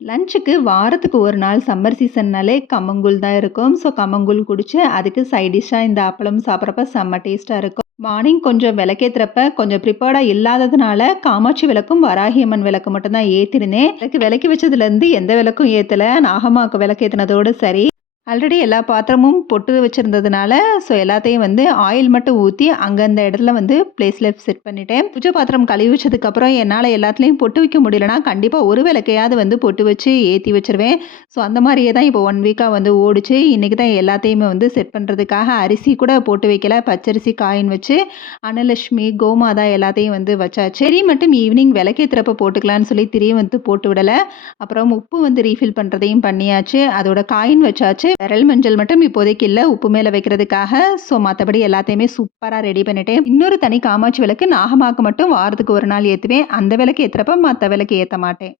லஞ்சுக்கு வாரத்துக்கு ஒரு நாள் சம்மர் சீசன்னாலே கம்மங்கூழ் தான் இருக்கும். ஸோ கம்மங்கூழ் குடிச்சு, அதுக்கு சைட் டிஷ்ஷா இந்த அப்பளம் சாப்பிட்றப்ப செம்ம டேஸ்ட்டா இருக்கும். மார்னிங் கொஞ்சம் விளக்கேத்துறப்ப கொஞ்சம் ப்ரிப்பேர்டா இல்லாததுனால, காமாட்சி விளக்கும், வராகி அம்மன் விளக்கு மட்டும் தான் ஏத்திருந்தேன். எனக்கு விளக்கி வச்சதுலேருந்து எந்த விளக்கும் ஏத்தல. நாகம்மாவுக்கு விளக்கேத்துனதோட சரி. ஆல்ரெடி எல்லா பாத்திரமும் பொட்டு வச்சிருந்ததுனால, ஸோ எல்லாத்தையும் ஆயில் மட்டும் ஊத்தி, அந்தந்த இடத்துல பிளேஸ்ல செட் பண்ணிட்டேன். பூஜை பாத்திரம் கழுவி வச்சதுக்கப்புறம் என்னால எல்லாத்துலயும் பொட்டு வைக்க முடியலன்னா, கண்டிப்பா ஒரு விளக்கையாவது பொட்டு வச்சு ஏத்தி வச்சுருவேன். ஸோ அந்த மாரியே தான் இப்போ 1 வீக்கா ஓடுச்சு. இன்னைக்கு தான் எல்லாத்தையுமே செட் பண்றதுக்காக அரிசி கூட போட்டு வைக்கல. பச்சரிசி காயின் வச்சு, அன்னலட்சுமி, கோமாதா எல்லாத்தையும் வச்சாச்சு. திரி மட்டும் ஈவினிங் விளக்கேத்துறப்ப போட்டுக்கலான்னு சொல்லி திரியும் போட்டு விடல. அப்புறம் உப்பு ரீஃபில் பண்றதையும் பண்ணியாச்சு. அதோட காயின் வச்சாச்சு. விரல் மஞ்சள் மட்டும் இப்போதைக்கு இல்ல. உப்பு மேல வைக்கிறதுக்காக. ஸோ மத்தபடி எல்லாத்தையுமே சூப்பரா ரெடி பண்ணிட்டேன். இன்னொரு தனி காமாட்சி விளக்கு நாகம்மாவுக்கு மட்டும் வாரத்துக்கு ஒரு நாள் ஏத்துவேன். அந்த விளக்கு ஏத்துறப்ப மத்த விளக்கு ஏத்த மாட்டேன்.